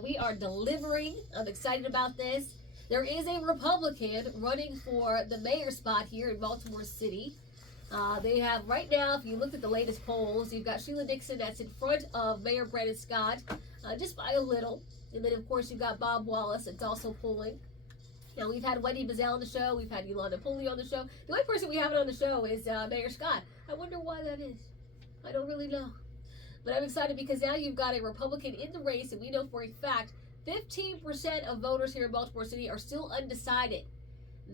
We are delivering. I'm excited about this. There is a Republican running for the mayor spot here in Baltimore City. They have right now, if you look at the latest polls, you've got Sheila Dixon that's in front of Mayor Brandon Scott, just by a little. And then, of course, you've got Bob Wallace that's also polling. Now, we've had Wendy Bazell on the show. We've had Yolanda Pulley on the show. The only person we haven't on the show is Mayor Scott. I wonder why that is. I don't really know. But I'm excited because now you've got a Republican in the race, and we know for a fact 15% of voters here in Baltimore City are still undecided.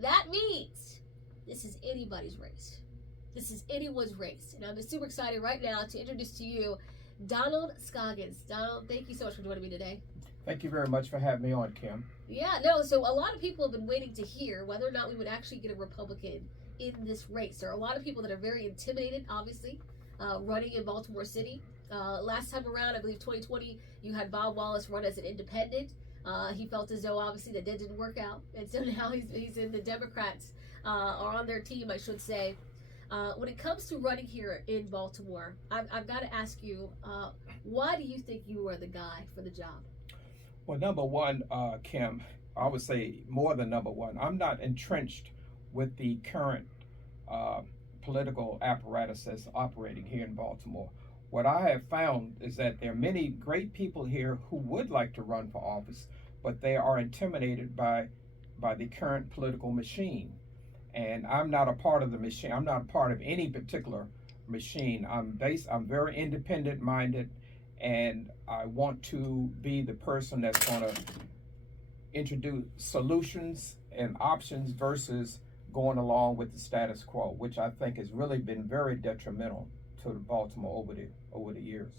That means this is anybody's race. This is anyone's race. And I'm super excited right now to introduce to you Donald Scoggins. Donald, thank you so much for joining me today. Thank you very much for having me on, Kim. Yeah, no, so a lot of people have been waiting to hear whether or not we would actually get a Republican in this race. There are a lot of people that are very intimidated, obviously, running in Baltimore City. Last time around, I believe 2020, you had Bob Wallace run as an independent. He felt as though obviously that didn't work out, and so now he's in the Democrats, or on their team, I should say. When it comes to running here in Baltimore, I've got to ask you, why do you think you are the guy for the job? Well, number one, Kim, I would say more than number one. I'm not entrenched with the current political apparatus that's operating here in Baltimore. What I have found is that there are many great people here who would like to run for office, but they are intimidated by the current political machine. And I'm not a part of the machine. I'm not a part of any particular machine. I'm very independent minded, and I want to be the person that's going to introduce solutions and options versus going along with the status quo, which I think has really been very detrimental to Baltimore over the years.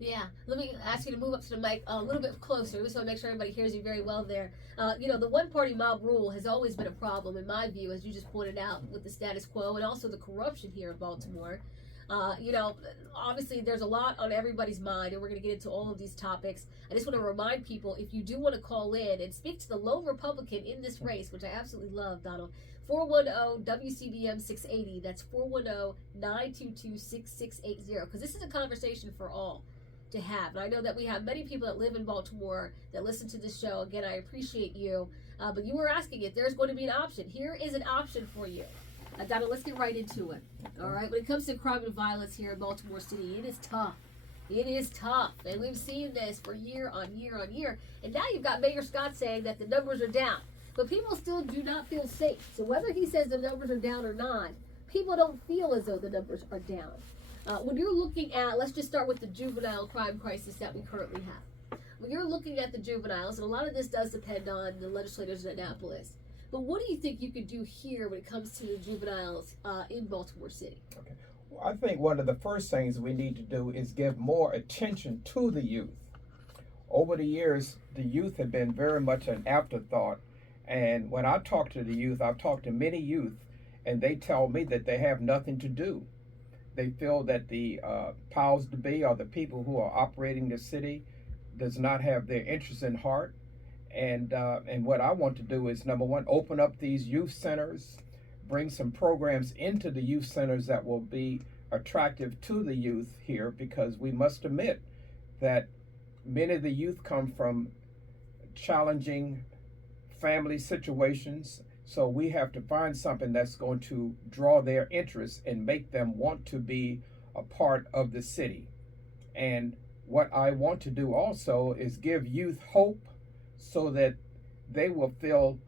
Yeah, let me ask you to move up to the mic a little bit closer. We just want to make sure everybody hears you very well there. The one-party mob rule has always been a problem, in my view, as you just pointed out, with the status quo and also the corruption here in Baltimore. Obviously there's a lot on everybody's mind, and we're going to get into all of these topics. I just want to remind people, if you do want to call in and speak to the lone Republican in this race, which I absolutely love, Donald, 410-WCBM 680. That's 410-922-6680. Because this is a conversation for all to have. And I know that we have many people that live in Baltimore that listen to this show. Again, I appreciate you. But you were asking if there's going to be an option. Here is an option for you. Donald, let's get right into it. All right. When it comes to crime and violence here in Baltimore City, it is tough. It is tough. And we've seen this for year on year on year. And now you've got Mayor Scott saying that the numbers are down. But people still do not feel safe. So whether he says the numbers are down or not, people don't feel as though the numbers are down. When you're looking at, let's just start with the juvenile crime crisis that we currently have. When you're looking at the juveniles, and a lot of this does depend on the legislators in Annapolis, but what do you think you could do here when it comes to the juveniles in Baltimore City? Okay. Well, I think one of the first things we need to do is give more attention to the youth. Over the years, the youth have been very much an afterthought. And when I talk to the youth, I've talked to many youth, and they tell me that they have nothing to do. They feel that the powers to be, or the people who are operating the city, does not have their interests in heart. And what I want to do is, number one, open up these youth centers, bring some programs into the youth centers that will be attractive to the youth here, because we must admit that many of the youth come from challenging family situations. So we have to find something that's going to draw their interest and make them want to be a part of the city. And what I want to do also is give youth hope so that they will feel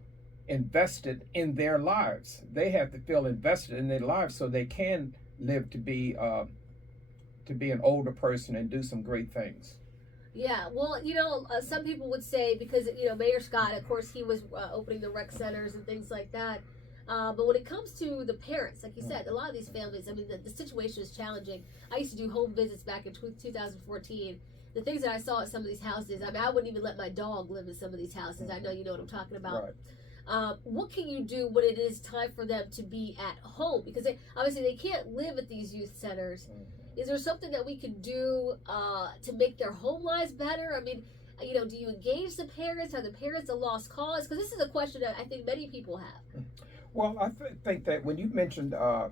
invested in their lives. They have to feel invested in their lives so they can live to be an older person and do some great things. Yeah, well, some people would say, because, Mayor Scott, of course, he was opening the rec centers and things like that. But when it comes to the parents, like you said, a lot of these families, I mean, the situation is challenging. I used to do home visits back in 2014. The things that I saw at some of these houses, I mean, I wouldn't even let my dog live in some of these houses. I know you know what I'm talking about. Right. What can you do when it is time for them to be at home? Because obviously they can't live at these youth centers. Is there something that we can do to make their home lives better? I mean, do you engage the parents? Are the parents a lost cause? Because this is a question that I think many people have. Well, I think that when you mentioned the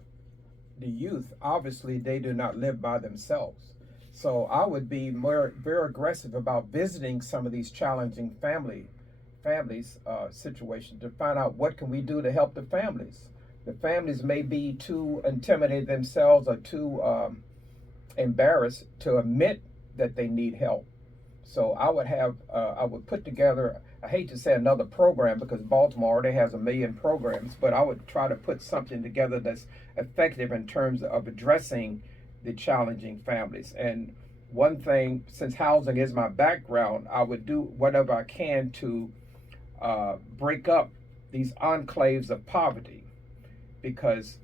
youth, obviously they do not live by themselves. So I would be very aggressive about visiting some of these challenging families situations to find out what can we do to help the families. The families may be too intimidated themselves or too embarrassed to admit that they need help. So I would put together, I hate to say another program because Baltimore already has 1 million programs, but I would try to put something together that's effective in terms of addressing the challenging families. And one thing, since housing is my background, I would do whatever I can to break up these enclaves of poverty, because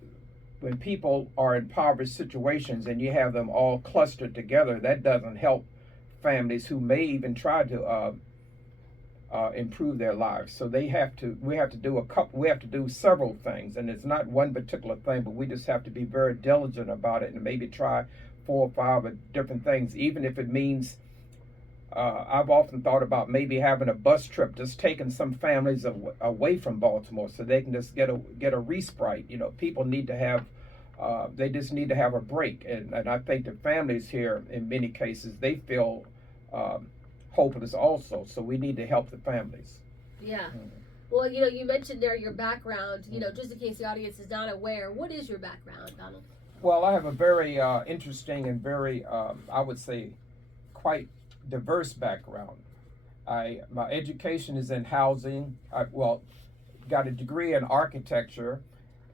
when people are in impoverished situations and you have them all clustered together, that doesn't help families who may even try to improve their lives. So we have to do several things, and it's not one particular thing, but we just have to be very diligent about it and maybe try 4 or 5 different things, even if it means I've often thought about maybe having a bus trip, just taking some families away from Baltimore so they can just get a respite. You know, people need to have, they just need to have a break. And I think the families here, in many cases, they feel hopeless also. So we need to help the families. Yeah. Well, you mentioned there your background, just in case the audience is not aware, what is your background, Donald? Well, I have a very interesting and very, I would say, quite diverse background. My education is in housing. Got a degree in architecture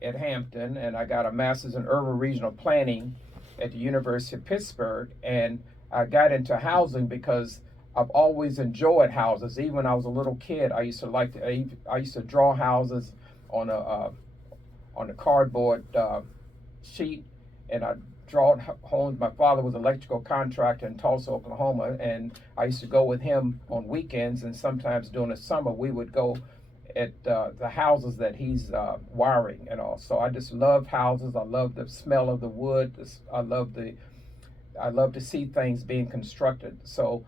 at Hampton, and I got a master's in urban regional planning at the University of Pittsburgh. And I got into housing because I've always enjoyed houses. Even when I was a little kid, I used to draw houses on a cardboard sheet, and I draw homes. My father was an electrical contractor in Tulsa, Oklahoma, and I used to go with him on weekends, and sometimes during the summer we would go at the houses that he's wiring and all. So I just love houses. I love the smell of the wood. I love to see things being constructed. So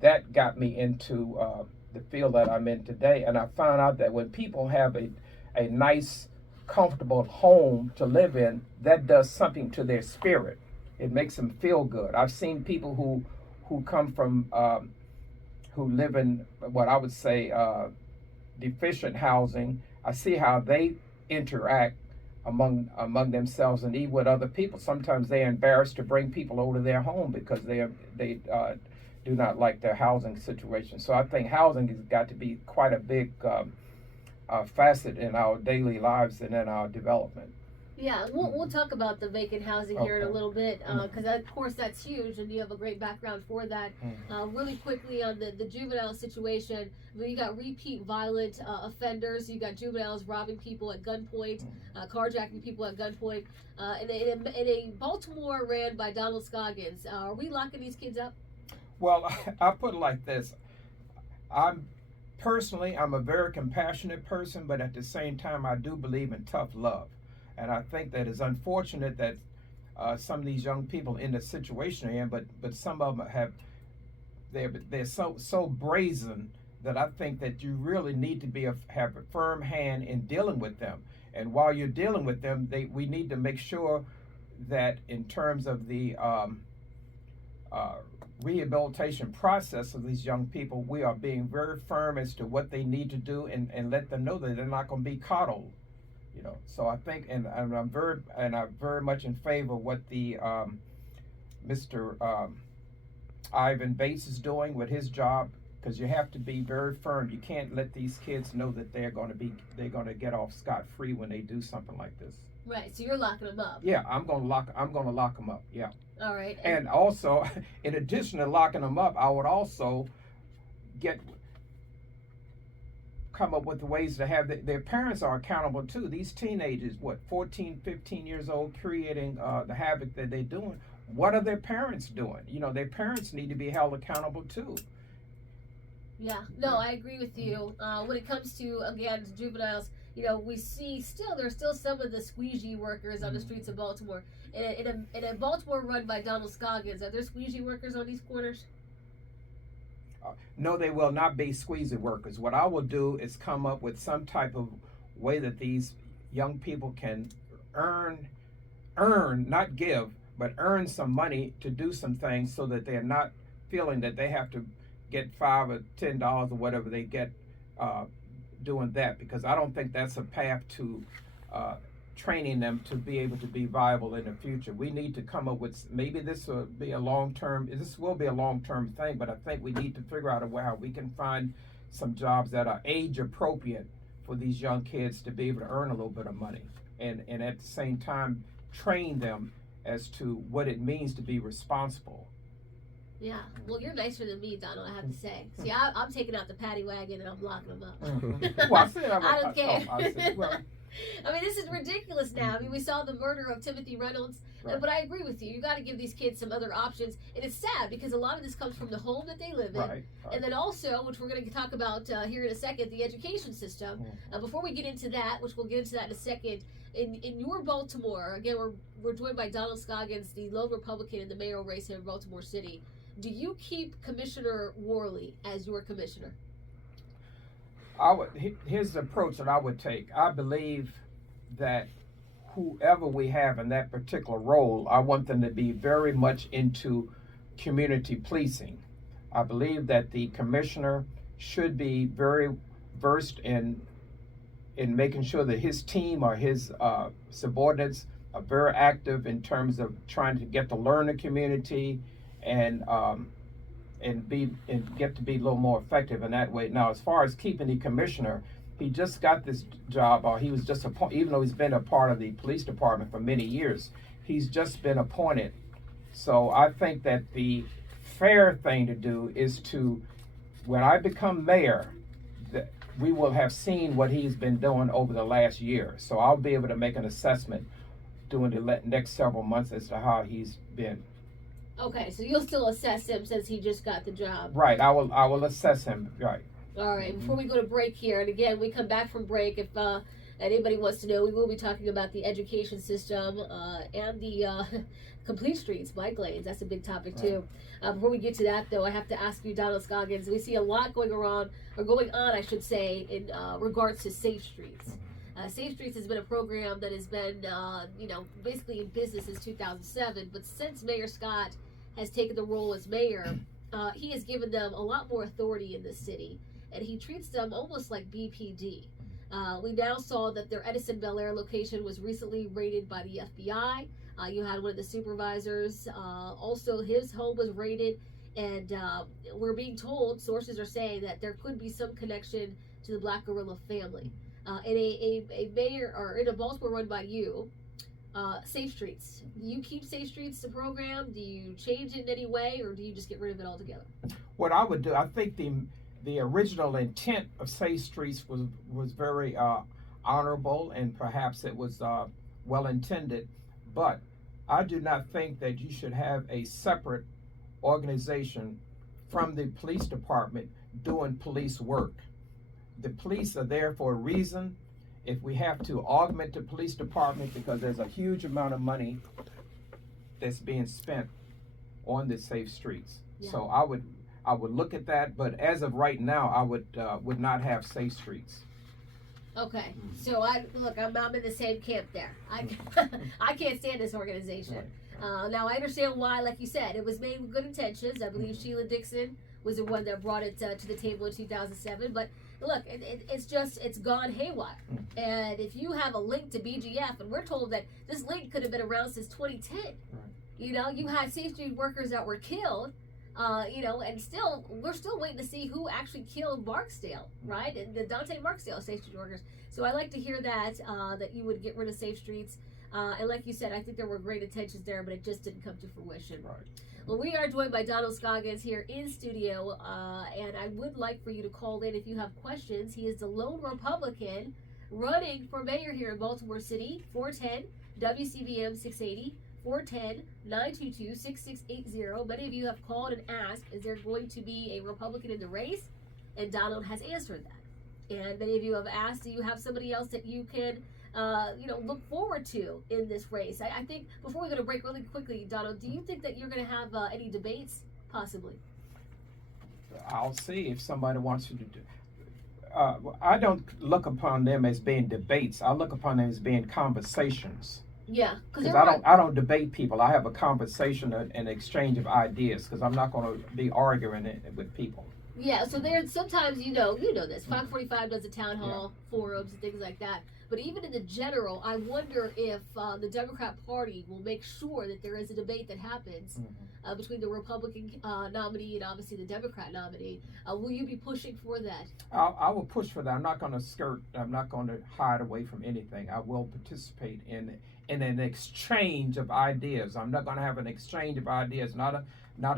that got me into the field that I'm in today. And I found out that when people have a nice, comfortable home to live in, that does something to their spirit. It makes them feel good. I've seen people who come from who live in what I would say deficient housing. I see how they interact among themselves and even with other people. Sometimes they're embarrassed to bring people over to their home because they do not like their housing situation. So I think housing has got to be quite a big facet in our daily lives and in our development. Yeah, we'll talk about the vacant housing here in a little bit, because of course that's huge, and you have a great background for that. Really quickly on the juvenile situation, you got repeat violent offenders, you got juveniles robbing people at gunpoint, carjacking people at gunpoint, in a Baltimore ran by Donald Scoggins. Are we locking these kids up? Well, I put it like this. Personally, I'm a very compassionate person, but at the same time, I do believe in tough love. And I think that it's unfortunate that some of these young people in the situation they're in, but some of them they're so brazen that I think that you really need to have a firm hand in dealing with them. And while you're dealing with them, we need to make sure that in terms of the rehabilitation process of these young people, we are being very firm as to what they need to do and let them know that they're not going to be coddled. So I think, and I'm very much in favor of what the Mr. Ivan Bates is doing with his job, because you have to be very firm. You can't let these kids know that they're going to get off scot-free when they do something like this. Right. So you're locking them up. Yeah, I'm going to lock them up. Yeah. All right. And also, in addition to locking them up, I would also come up with ways to have their parents are accountable too. These teenagers, 14, 15 years old, creating the havoc that they're doing. What are their parents doing? Their parents need to be held accountable too. Yeah, no, I agree with you. When it comes to, again, juveniles, we see there's still some of the squeegee workers on the streets of Baltimore. In a Baltimore run by Donald Scoggins, are there squeegee workers on these corners? No, they will not be squeegee workers. What I will do is come up with some type of way that these young people can earn, not give, but earn some money to do some things so that they're not feeling that they have to get $5 or $10 or whatever they get doing that, because I don't think that's a path to training them to be able to be viable in the future. We need to come up with, maybe this will be a long-term thing, but I think we need to figure out a way how we can find some jobs that are age appropriate for these young kids to be able to earn a little bit of money, and at the same time train them as to what it means to be responsible. Yeah, well, you're nicer than me, Donald, I have to say. See, I'm taking out the paddy wagon and I'm locking them up. Well, I said I don't care. I mean, this is ridiculous now. I mean, we saw the murder of Timothy Reynolds, right. But I agree with you. You got to give these kids some other options. And it's sad because a lot of this comes from the home that they live in. Right. And then also, which we're going to talk about here in a second, the education system. Before we get into that, which we'll get into that in a second, in your Baltimore, again, we're joined by Donald Scoggins, the lone Republican in the mayoral race here in Baltimore City. Do you keep Commissioner Worley as your commissioner? Here's the approach that I would take. I believe that whoever we have in that particular role, I want them to be very much into community policing. I believe that the commissioner should be very versed in making sure that his team or his subordinates are very active in terms of trying to get to learn the community and get to be a little more effective in that way. Now, as far as keeping the commissioner, he just got this job, or he was just appointed, even though he's been a part of the police department for many years, he's just been appointed. So I think that the fair thing to do is to, when I become mayor, we will have seen what he's been doing over the last year. So I'll be able to make an assessment during the next several months as to how he's been. Okay, so you'll still assess him since he just got the job. Right, I will assess him, right. All right, before we go to break here, and again, we come back from break, if anybody wants to know, we will be talking about the education system and the complete streets, bike lanes. That's a big topic too. Before we get to that, though, I have to ask you, Donald Scoggins, we see a lot going on, I should say, in regards to Safe Streets. Safe Streets has been a program that has been, basically in business since 2007, but since Mayor Scott has taken the role as mayor, he has given them a lot more authority in the city, and he treats them almost like BPD. We now saw that their Edison Bel Air location was recently raided by the FBI. You had one of the supervisors, also his home was raided, and we're being told, sources are saying that there could be some connection to the Black Guerrilla family. In a mayor, or in a Baltimore run by you, Safe Streets. Do you keep Safe Streets the program? Do you change it in any way, or do you just get rid of it altogether? What I would do, I think the original intent of Safe Streets was very honorable, and perhaps it was well intended, but I do not think that you should have a separate organization from the police department doing police work. The police are there for a reason. If we have to augment the police department, because there's a huge amount of money that's being spent on the Safe Streets. Yeah. So I would look at that, but as of right now, I would not have Safe Streets. Okay, so I'm in the same camp there. I can't stand this organization. Right. Now I understand why, like you said, it was made with good intentions. I believe Sheila Dixon was the one that brought it to the table in 2007, but look, it's gone haywire. And if you have a link to BGF, and we're told that this link could have been around since 2010, right. You had Safe Street workers that were killed, and we're still waiting to see who actually killed Barksdale, right? And the Dante Barksdale Safe Street workers. So I like to hear that you would get rid of Safe Streets. And like you said, I think there were great intentions there, but it just didn't come to fruition. Right. Well, we are joined by Donald Scoggins here in studio, and I would like for you to call in if you have questions. He is the lone Republican running for mayor here in Baltimore City. 410 WCBM 680, 410-922-6680. Many of you have called and asked, is there going to be a Republican in the race? And Donald has answered that. And many of you have asked, do you have somebody else that you can look forward to in this race? I think before we go to break really quickly, Donald, do you think that you're going to have any debates, possibly? I'll see if somebody wants you to do. I don't look upon them as being debates. I look upon them as being conversations. Yeah, because I don't debate people. I have a conversation and exchange of ideas because I'm not going to be arguing it with people. Yeah, so there's sometimes you know this. Fox 45 does a town hall forums and things like that. But even in the general, I wonder if the Democrat Party will make sure that there is a debate that happens between the Republican nominee and obviously the Democrat nominee. Will you be pushing for that? I will push for that. I'm not going to skirt. I'm not going to hide away from anything. I will participate in an exchange of ideas. I'm not going to have an exchange of ideas, not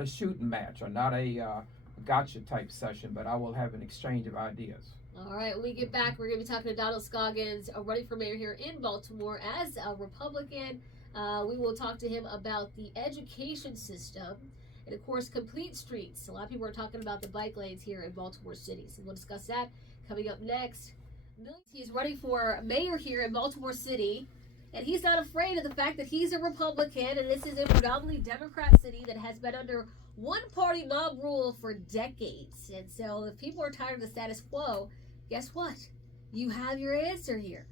a shooting match or not a gotcha type session, but I will have an exchange of ideas. All right, when we get back, we're going to be talking to Donald Scoggins, running for mayor here in Baltimore as a Republican. We will talk to him about the education system and, of course, complete streets. A lot of people are talking about the bike lanes here in Baltimore City, so we'll discuss that coming up next. He's running for mayor here in Baltimore City, and he's not afraid of the fact that he's a Republican, and this is a predominantly Democrat city that has been under one-party mob rule for decades. And so if people are tired of the status quo, guess what? You have your answer here.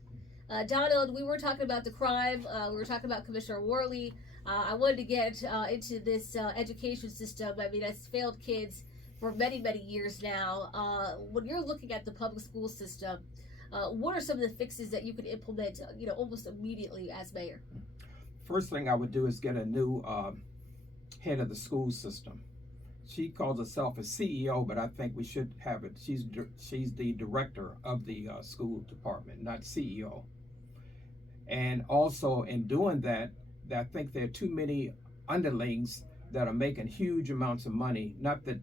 Donald, we were talking about the crime. We were talking about Commissioner Worley. I wanted to get into this education system. I mean, it's failed kids for many, many years now. When you're looking at the public school system, what are some of the fixes that you could implement, almost immediately as mayor? First thing I would do is get a new head of the school system. She calls herself a CEO, but I think we should have it. She's the director of the school department, not CEO. And also in doing that, I think there are too many underlings that are making huge amounts of money. Not that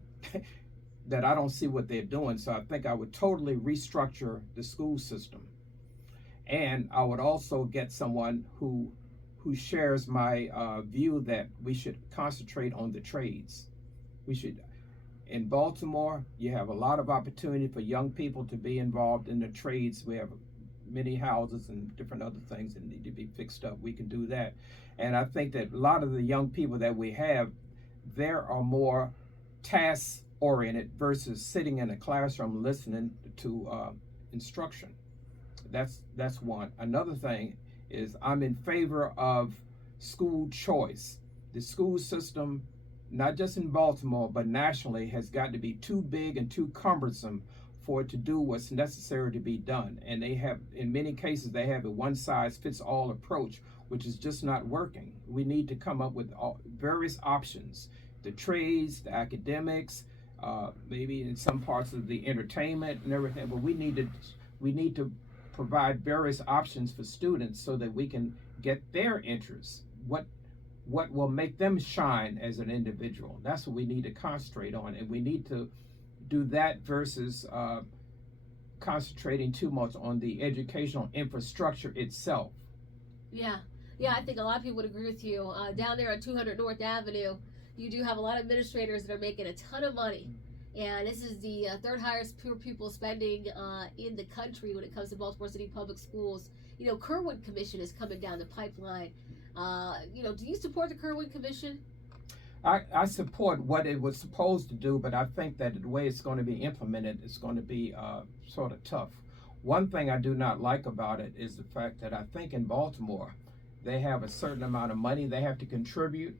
that I don't see what they're doing. So I think I would totally restructure the school system. And I would also get someone who shares my view that we should concentrate on the trades. We should, in Baltimore, you have a lot of opportunity for young people to be involved in the trades. We have many houses and different other things that need to be fixed up. We can do that. And I think that a lot of the young people that we have, there are more task oriented versus sitting in a classroom listening to instruction. That's one. Another thing is I'm in favor of school choice. The school system, not just in Baltimore, but nationally, has got to be too big and too cumbersome for it to do what's necessary to be done. And they have, in many cases, they have a one-size-fits-all approach, which is just not working. We need to come up with various options. The trades, the academics, maybe in some parts of the entertainment and everything, but we need to provide various options for students so that we can get their interests. What will make them shine as an individual? That's what we need to concentrate on, and we need to do that versus concentrating too much on the educational infrastructure itself. Yeah, I think a lot of people would agree with you. Down there on 200 North Avenue, you do have a lot of administrators that are making a ton of money. And this is the third highest per pupil spending in the country when it comes to Baltimore City Public Schools. Kerwin Commission is coming down the pipeline. Do you support the Kerwin Commission? I support what it was supposed to do, but I think that the way it's going to be implemented is going to be sort of tough. One thing I do not like about it is the fact that I think in Baltimore, they have a certain amount of money they have to contribute.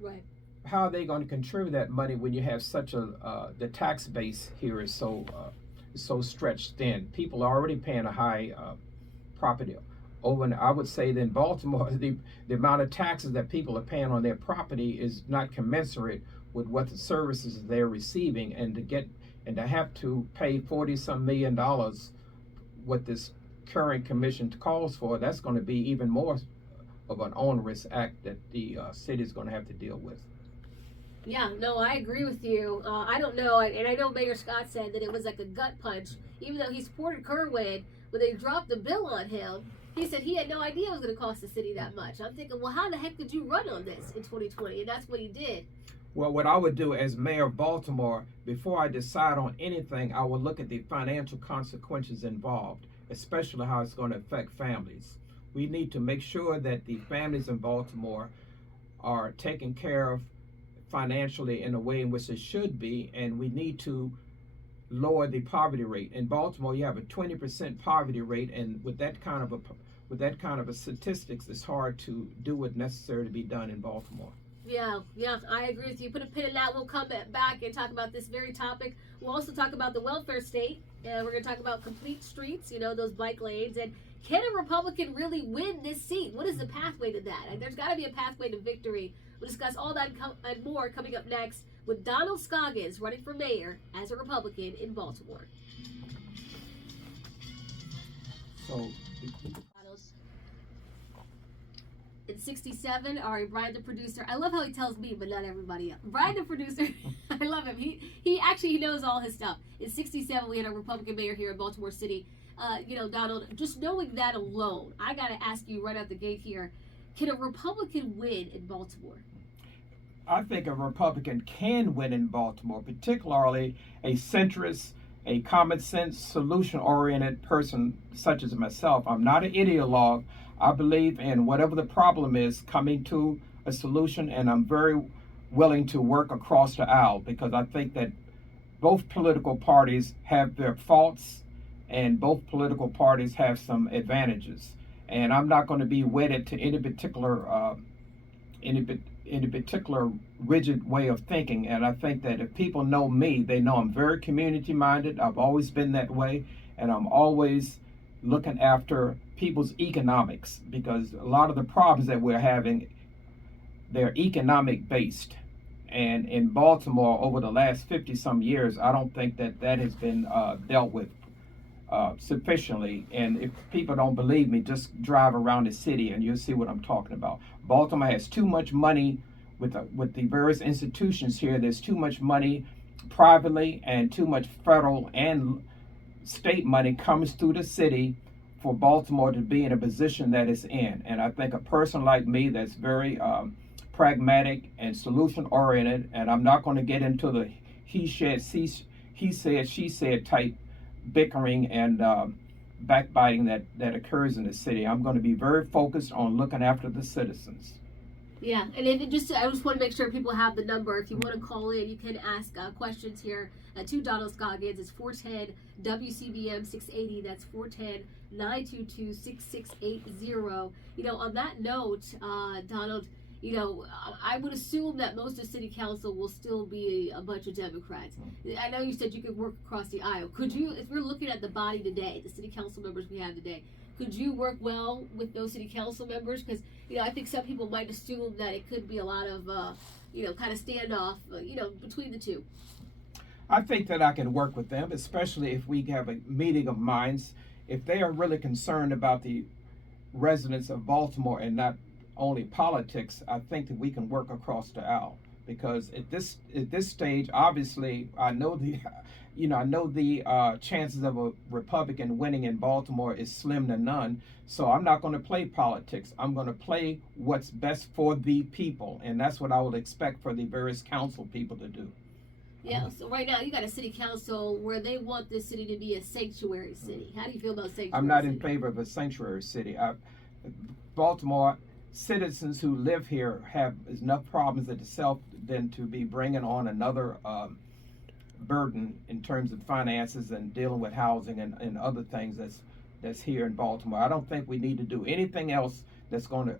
Right. How are they going to contribute that money when you have such the tax base here is so stretched thin? People are already paying a high property. I would say that in Baltimore, the amount of taxes that people are paying on their property is not commensurate with what the services they're receiving, and to have to pay $40-some million, what this current commission calls for, that's going to be even more of an onerous act that the city is going to have to deal with. Yeah, no, I agree with you. I don't know, and I know Mayor Scott said that it was like a gut punch, even though he supported Kerwin. When they dropped the bill on him, he said he had no idea it was going to cost the city that much. I'm thinking, well, how the heck did you run on this in 2020? And that's what he did. Well, what I would do as mayor of Baltimore, before I decide on anything, I would look at the financial consequences involved, especially how it's going to affect families. We need to make sure that the families in Baltimore are taken care of financially in a way in which it should be, and we need to lower the poverty rate. In Baltimore, you have a 20% poverty rate, and with that kind of a with that kind of a statistics, it's hard to do what's necessary to be done in Baltimore. Yeah, I agree with you. Put a pin in that. We'll come back and talk about this very topic. We'll also talk about the welfare state. We're going to talk about complete streets, those bike lanes. And can a Republican really win this seat? What is the pathway to that? And there's got to be a pathway to victory. We'll discuss all that and more coming up next with Donald Scoggins running for mayor as a Republican in Baltimore. So, in 67, all right, Brian the producer. I love how he tells me, but not everybody else. Brian the producer, I love him. He knows all his stuff. In 67, we had a Republican mayor here in Baltimore City. Donald, just knowing that alone, I got to ask you right out the gate here, can a Republican win in Baltimore? I think a Republican can win in Baltimore, particularly a centrist, a common sense, solution-oriented person such as myself. I'm not an ideologue. I believe in whatever the problem is, coming to a solution, and I'm very willing to work across the aisle because I think that both political parties have their faults and both political parties have some advantages. And I'm not going to be wedded to any particular rigid way of thinking. And I think that if people know me, they know I'm very community-minded. I've always been that way, and I'm always looking after people's economics because a lot of the problems that we're having, they're economic based. And in Baltimore over the last 50 some years, I don't think that has been dealt with sufficiently. And if people don't believe me, just drive around the city and you'll see what I'm talking about. Baltimore has too much money with the various institutions here. There's too much money privately and too much federal and state money comes through the city for Baltimore to be in a position that it's in. And I think a person like me that's very pragmatic and solution oriented, and I'm not going to get into the he said, she said type bickering and backbiting that occurs in the city. I'm going to be very focused on looking after the citizens. Yeah, and I just want to make sure people have the number. If you want to call in, you can ask questions here to Donald Scoggins. It's 410 WCBM 680. That's 410 922 6680. On that note, Donald, I would assume that most of city council will still be a bunch of Democrats. I know you said you could work across the aisle. Could you, if we're looking at the body today, the city council members we have today, could you work well with those city council members? Because, I think some people might assume that it could be a lot of, kind of standoff, between the two. I think that I can work with them, especially if we have a meeting of minds. If they are really concerned about the residents of Baltimore and not only politics, I think that we can work across the aisle. Because at this stage, obviously, I know the chances of a Republican winning in Baltimore is slim to none. So I'm not going to play politics. I'm going to play what's best for the people, and that's what I would expect for the various council people to do. Yeah. So right now you got a city council where they want this city to be a sanctuary city. How do you feel about sanctuary? I'm not in favor of a sanctuary city. Baltimore citizens who live here have enough problems itself than to be bringing on another burden in terms of finances and dealing with housing and other things that's here in Baltimore. I don't think we need to do anything else that's going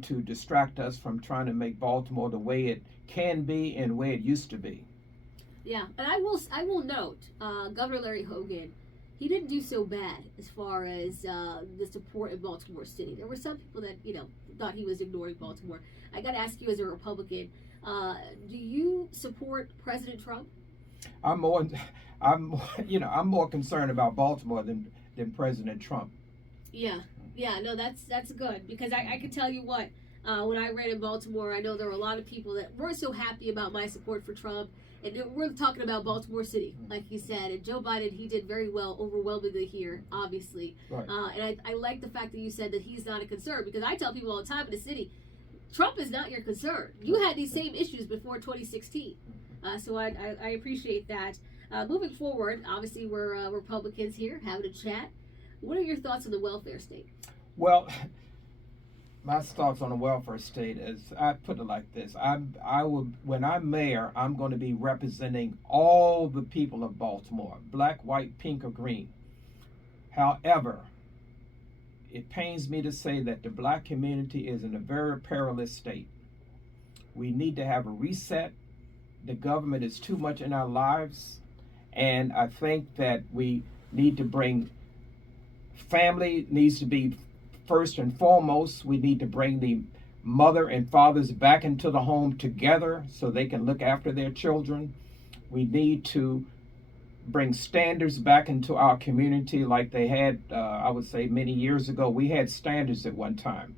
to distract us from trying to make Baltimore the way it can be and the way it used to be. Yeah, and I will note, Governor Larry Hogan, he didn't do so bad as far as the support in Baltimore City. There were some people that thought he was ignoring Baltimore. I got to ask you, as a Republican, do you support President Trump? I'm more concerned about Baltimore than President Trump. Yeah, no, that's good, because I can tell you what, when I ran in Baltimore, I know there were a lot of people that weren't so happy about my support for Trump. And we're talking about Baltimore City, like you said. And Joe Biden, he did very well, overwhelmingly here, obviously. Right. And I like the fact that you said that he's not a concern, because I tell people all the time in the city, Trump is not your concern. You had these same issues before 2016. So I appreciate that. Moving forward, obviously we're Republicans here having a chat. What are your thoughts on the welfare state? Well, my thoughts on the welfare state is, I put it like this: when I'm mayor, I'm going to be representing all the people of Baltimore, black, white, pink, or green. However, it pains me to say that the black community is in a very perilous state. We need to have a reset. The government is too much in our lives. And I think that we need to bring family needs to be first and foremost. We need to bring the mother and fathers back into the home together so they can look after their children. We need to bring standards back into our community like they had, I would say, many years ago. We had standards at one time.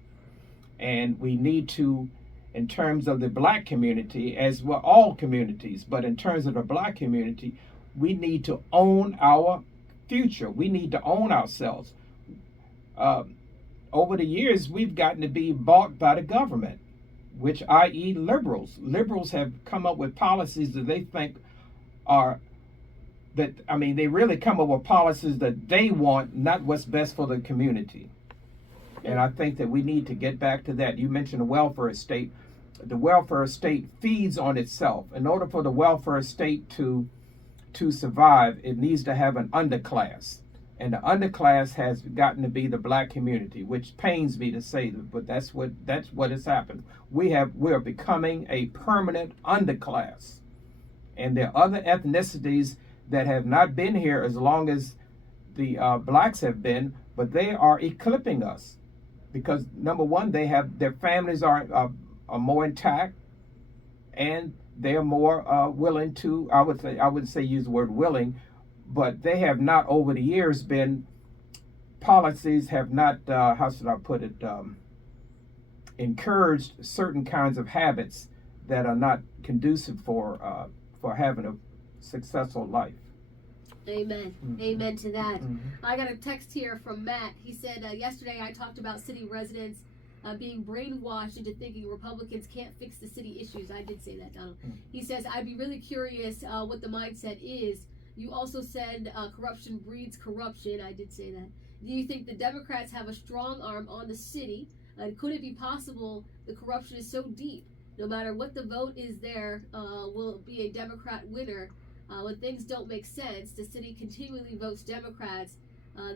And we need to, in terms of the black community, as well all communities, but in terms of the black community, we need to own our future. We need to own ourselves. Over the years, we've gotten to be bought by the government, which i.e. liberals. Liberals have come up with policies that they think they really come up with policies that they want, not what's best for the community. And I think that we need to get back to that. You mentioned the welfare state. The welfare state feeds on itself. In order for the welfare state to survive, it needs to have an underclass. And the underclass has gotten to be the black community, which pains me to say that, but that's what has happened. We are becoming a permanent underclass. And there are other ethnicities that have not been here as long as the blacks have been, but they are eclipsing us. Because number one, their families are more intact, and they are more willing to, I wouldn't say use the word willing, but they have not over the years policies have not, how should I put it, encouraged certain kinds of habits that are not conducive for having a successful life. Amen. Mm-hmm. Amen to that. Mm-hmm. I got a text here from Matt. He said, yesterday I talked about city residents being brainwashed into thinking Republicans can't fix the city issues. I did say that, Donald. Mm-hmm. He says, I'd be really curious what the mindset is. You also said corruption breeds corruption. I did say that. Do you think the Democrats have a strong arm on the city? Could it be possible the corruption is so deep, no matter what the vote is there, will be a Democrat winner? When things don't make sense, the city continually votes Democrats.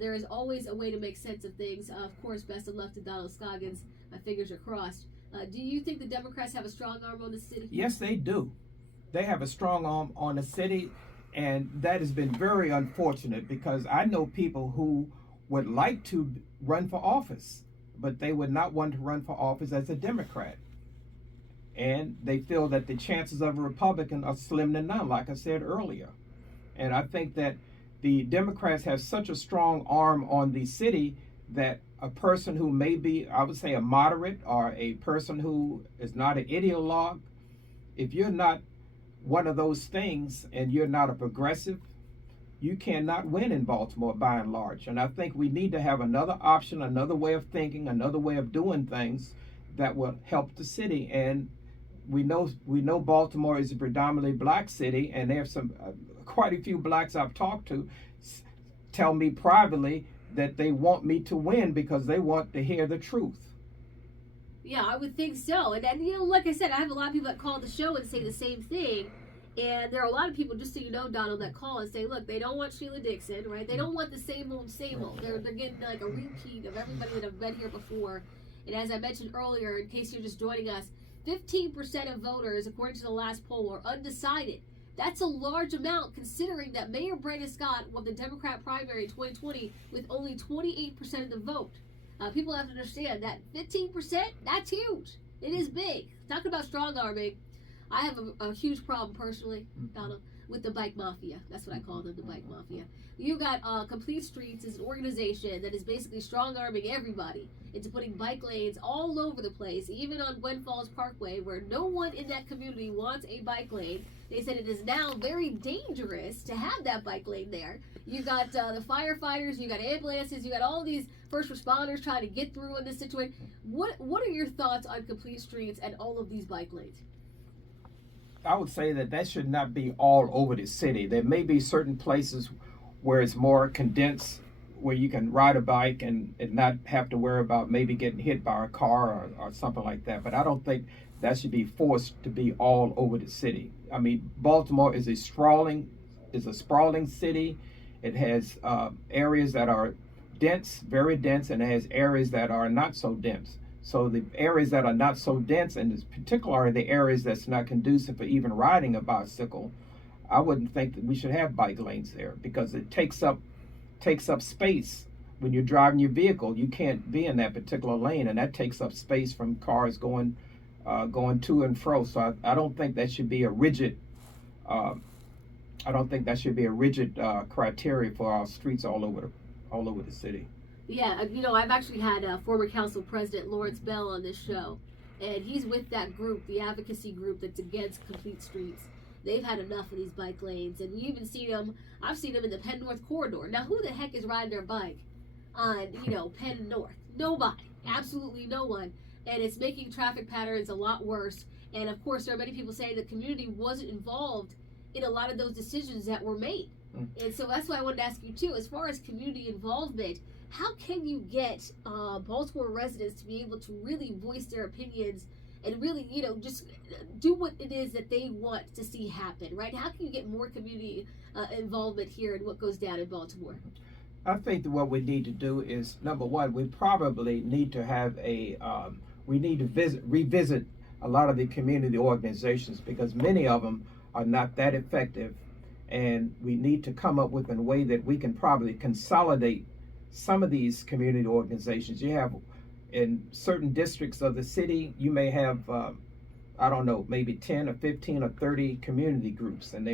There is always a way to make sense of things. Of course, best of luck to Donald Scoggins. My fingers are crossed. Do you think the Democrats have a strong arm on the city? Yes, they do. They have a strong arm on the city, and that has been very unfortunate because I know people who would like to run for office, but they would not want to run for office as a Democrat. And they feel that the chances of a Republican are slim to none, like I said earlier. And I think that the Democrats have such a strong arm on the city that a person who may be, I would say, a moderate or a person who is not an ideologue, if you're not one of those things and you're not a progressive, you cannot win in Baltimore by and large. And I think we need to have another option, another way of thinking, another way of doing things that will help the city. And we know Baltimore is a predominantly black city, and there's quite a few blacks I've talked to tell me privately that they want me to win because they want to hear the truth. Yeah, I would think so. And like I said, I have a lot of people that call the show and say the same thing. And there are a lot of people, just so you know, Donald, that call and say, look, they don't want Sheila Dixon, right? They don't want the same old, same old. They're getting like a repeat of everybody that have been here before. And as I mentioned earlier, in case you're just joining us, 15% of voters, according to the last poll, are undecided. That's a large amount considering that Mayor Brandon Scott won the Democrat primary in 2020 with only 28% of the vote. People have to understand that 15%, that's huge. It is big. Talking about strong arming, I have a huge problem personally, Donald, with the bike mafia. That's what I call them, the bike mafia. You got Complete Streets is an organization that is basically strong arming everybody into putting bike lanes all over the place, even on Gwen Falls Parkway, where no one in that community wants a bike lane. They said it is now very dangerous to have that bike lane there. You got the firefighters, you got ambulances, you got all these first responders trying to get through in this situation. What are your thoughts on Complete Streets and all of these bike lanes? I would say that should not be all over the city. There may be certain places where it's more condensed, where you can ride a bike and not have to worry about maybe getting hit by a car or something like that. But I don't think that should be forced to be all over the city. I mean, Baltimore is a sprawling city. It has areas that are dense, very dense, and it has areas that are not so dense. So the areas that are not so dense, and in particular the areas that's not conducive for even riding a bicycle, I wouldn't think that we should have bike lanes there because it takes up space. When you're driving your vehicle, you can't be in that particular lane, and that takes up space from cars going to and fro. So I don't think that should be a rigid. Uh, I don't think that should be a rigid criteria for our streets all over the city. Yeah, I've actually had former council president Lawrence Bell on this show, and he's with that group, the advocacy group that's against complete streets. They've had enough of these bike lanes, and you even see them. I've seen them in the Penn North corridor. Now, who the heck is riding their bike on Penn North? Nobody, absolutely no one, and it's making traffic patterns a lot worse. And of course, there are many people saying the community wasn't involved in a lot of those decisions that were made. And so that's why I wanted to ask you too, as far as community involvement, how can you get Baltimore residents to be able to really voice their opinions and really, just do what it is that they want to see happen, right? How can you get more community involvement here in what goes down in Baltimore? I think that what we need to do is, number one, we probably need to have we need to revisit a lot of the community organizations because many of them are not that effective, and we need to come up with a way that we can probably consolidate some of these community organizations. You have in certain districts of the city, you may have I don't know, maybe 10 or 15 or 30 community groups, and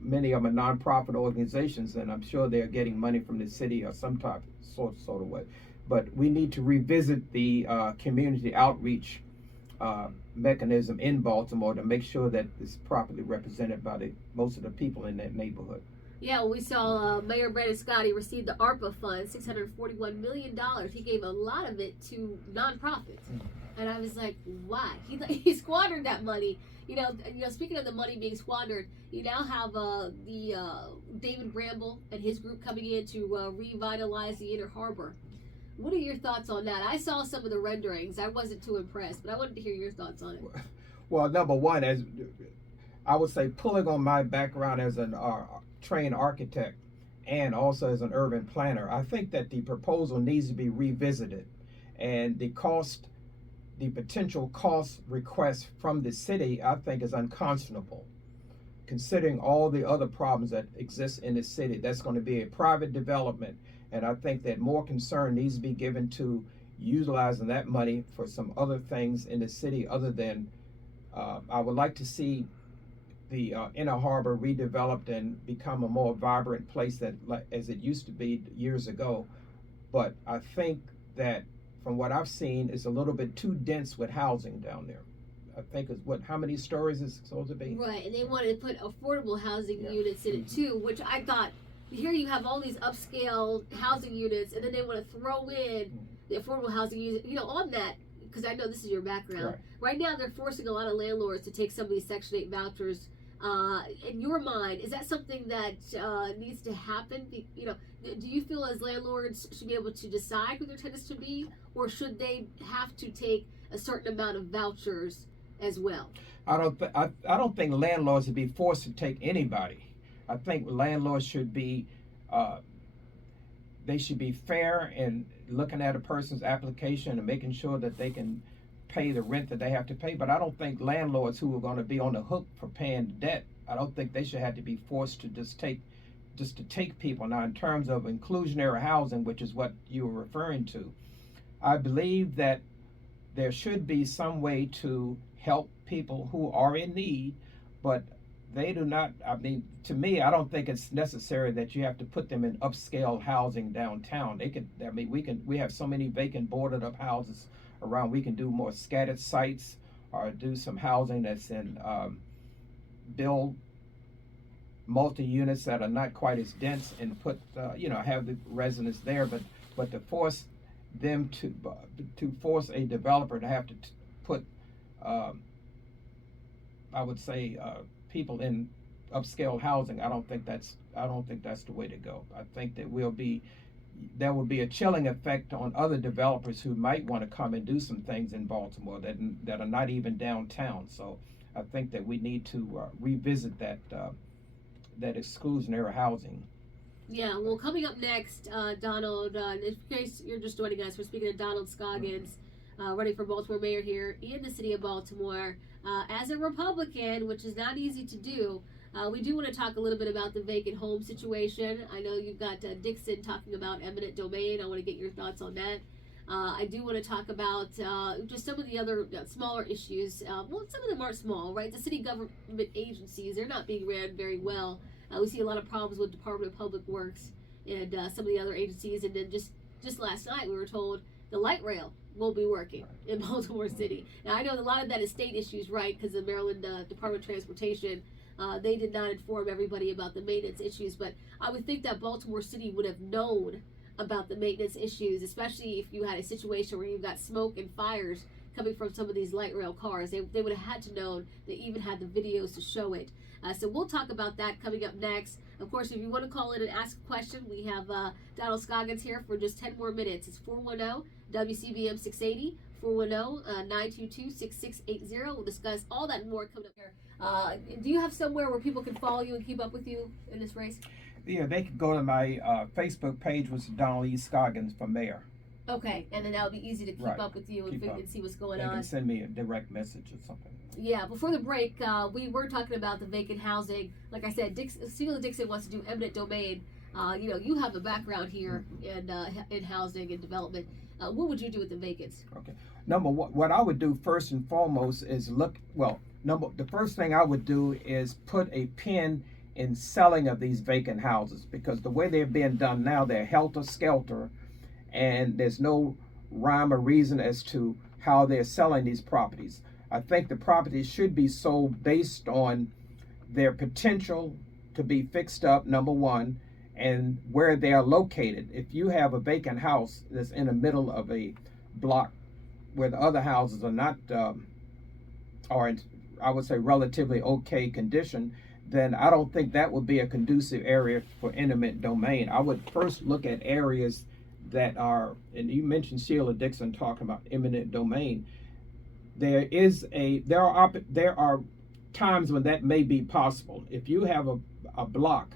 many of them are nonprofit organizations, and I'm sure they're getting money from the city or some type sort of way. But we need to revisit the community outreach mechanism in Baltimore to make sure that it's properly represented by most of the people in that neighborhood. Yeah, well, we saw Mayor Brandon Scotty receive the ARPA funds, $641 million. He gave a lot of it to nonprofits. And I was like, why? He squandered that money. Speaking of the money being squandered, you now have the David Bramble and his group coming in to revitalize the Inner Harbor. What are your thoughts on that? I saw some of the renderings. I wasn't too impressed, but I wanted to hear your thoughts on it. Well, number one, as I would say, pulling on my background as an trained architect and also as an urban planner, I think that the proposal needs to be revisited, and the potential cost request from the city, I think, is unconscionable, considering all the other problems that exist in the city. That's going to be a private development, and I think that more concern needs to be given to utilizing that money for some other things in the city other than, I would like to see the Inner Harbor redeveloped and become a more vibrant place as it used to be years ago. But I think that from what I've seen, it's a little bit too dense with housing down there. I think how many stories is it supposed to be? Right, and they wanted to put affordable housing units in it too, which I thought, here you have all these upscale housing units, and then they want to throw in the affordable housing units, on that, because I know this is your background. Right now, they're forcing a lot of landlords to take some of these Section 8 vouchers. In your mind, is that something that needs to happen? Do you feel as landlords should be able to decide who their tenants should be, or should they have to take a certain amount of vouchers as well? I don't think landlords should be forced to take anybody. I think landlords should be they should be fair in looking at a person's application and making sure that they can pay the rent that they have to pay. But I don't think landlords who are going to be on the hook for paying the debt, I don't think they should have to be forced to just to take people. Now, in terms of inclusionary housing, which is what you were referring to, I believe that there should be some way to help people who are in need, but they do not. I mean, to me, I don't think it's necessary that you have to put them in upscale housing downtown. We have so many vacant boarded up houses around. We can do more scattered sites or do some housing that's in build multi-units that are not quite as dense and put have the residents there, but to force them to force a developer to have to put I would say people in upscale housing, I don't think that's the way to go. I think that there will be a chilling effect on other developers who might want to come and do some things in Baltimore that are not even downtown. So I think that we need to revisit that exclusionary housing Yeah, well, coming up next, Donald, in case you're just joining us, we're speaking to Donald Scoggins, running for Baltimore mayor here in the city of Baltimore. As a Republican, which is not easy to do, we do want to talk a little bit about the vacant home situation. I know you've got Dixon talking about eminent domain. I want to get your thoughts on that. I do want to talk about just some of the other smaller issues. Well, some of them aren't small, right? The city government agencies, they're not being ran very well. We see a lot of problems with Department of Public Works and some of the other agencies. And then just last night, we were told the light rail won't be working in Baltimore City. Now, I know a lot of that is state issues, right? Because the Maryland Department of Transportation, they did not inform everybody about the maintenance issues. But I would think that Baltimore City would have known about the maintenance issues, especially if you had a situation where you've got smoke and fires coming from some of these light rail cars. They would have had to know. They even had the videos to show it. So we'll talk about that coming up next. Of course, if you want to call in and ask a question, we have Donald Scoggins here for just 10 more minutes. It's 410-WCBM 680, 410-922-6680. We'll discuss all that and more coming up here. Do you have somewhere where people can follow you and keep up with you in this race? Yeah, they could go to my Facebook page, which is Donald E. Scoggins for mayor. Okay, and then that'll be easy to keep up with you and see what's going on. They can send me a direct message or something. Yeah, before the break, we were talking about the vacant housing. Like I said, Sheila Dixon wants to do eminent domain. You have a background here in housing and development. What would you do with the vacants? Okay. Number one, what I would do first and foremost is the first thing I would do is put a pin in selling of these vacant houses, because the way they're being done now, they're helter-skelter, and there's no rhyme or reason as to how they're selling these properties. I think the properties should be sold based on their potential to be fixed up, number one, and where they are located. If you have a vacant house that's in the middle of a block where the other houses are not, are in, I would say, relatively okay condition, then I don't think that would be a conducive area for eminent domain. I would first look at areas that are, and you mentioned Sheila Dixon talking about eminent domain. There are times when that may be possible. If you have a block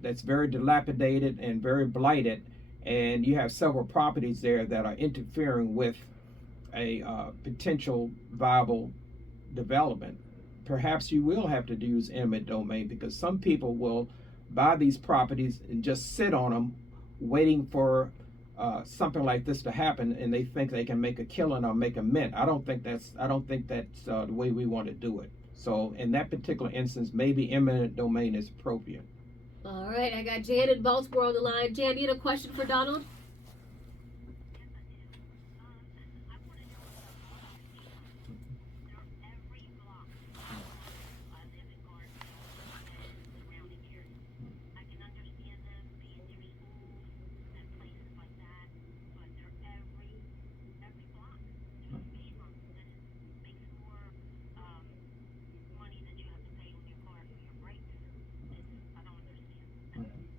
that's very dilapidated and very blighted, and you have several properties there that are interfering with a potential viable development, perhaps you will have to use eminent domain, because some people will buy these properties and just sit on them waiting for something like this to happen, and they think they can make a killing or make a mint. I don't think that's the way we want to do it. So in that particular instance, maybe eminent domain is appropriate. All right, I got Jan in Baltimore on the line. Jan, you had a question for Donald?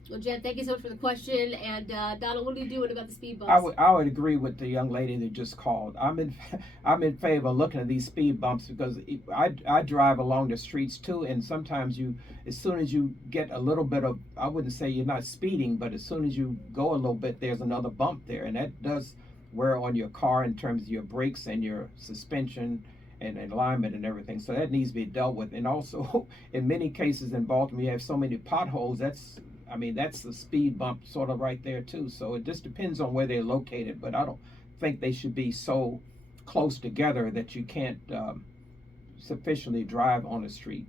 Well, Jen, thank you so much for the question. And Donald, what are you doing about the speed bumps? I would agree with the young lady that just called. I'm in favor of looking at these speed bumps, because I drive along the streets too, and sometimes as soon as you get a little bit of, I wouldn't say you're not speeding, but as soon as you go a little bit, there's another bump there, and that does wear on your car in terms of your brakes and your suspension and alignment and everything. So that needs to be dealt with. And also, in many cases in Baltimore, you have so many potholes. That's the speed bump sort of right there too. So it just depends on where they're located, but I don't think they should be so close together that you can't sufficiently drive on the street.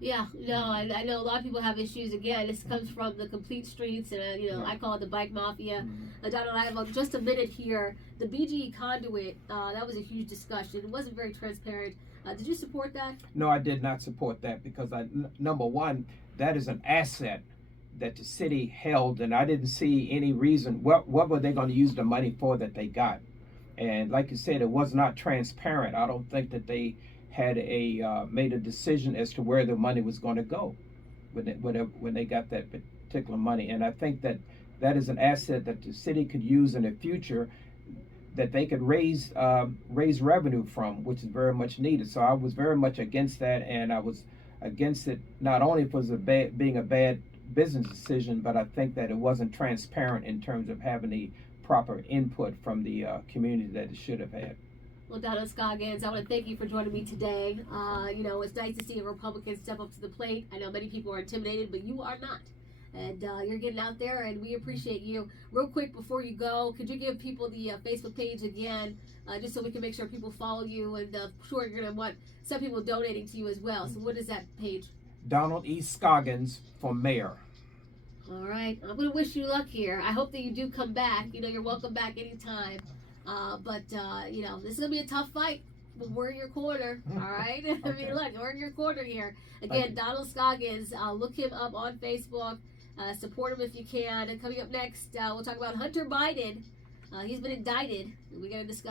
Yeah, no, I know a lot of people have issues. Again, this comes from the complete streets, and I call it the bike mafia. Donald, I have just a minute here. The BGE conduit, that was a huge discussion. It wasn't very transparent. Did you support that? No, I did not support that, because number one, that is an asset that the city held, and I didn't see any reason what were they going to use the money for that they got. And like you said, it was not transparent. I don't think that they had made a decision as to where the money was going to go when they got that particular money. And I think that is an asset that the city could use in the future, that they could raise revenue from, which is very much needed. So I was very much against that, and I was against it not only for being a bad business decision, but I think that it wasn't transparent in terms of having the proper input from the community that it should have had. Well, Donald Scoggins, I want to thank you for joining me today. You know, it's nice to see a Republican step up to the plate. I know many people are intimidated, but you are not. And you're getting out there, and we appreciate you. Real quick, before you go, could you give people the Facebook page again, just so we can make sure people follow you? And I'm sure you're going to want some people donating to you as well. So what is that page? Donald E. Scoggins for mayor. All right. I'm going to wish you luck here. I hope that you do come back. You know, you're welcome back anytime. But you know, this is going to be a tough fight. But we're in your corner, all right? Okay. I mean, look, we're in your corner here. Again, Donald Scoggins, look him up on Facebook. Support him if you can. And coming up next, we'll talk about Hunter Biden. He's been indicted. We're going to discuss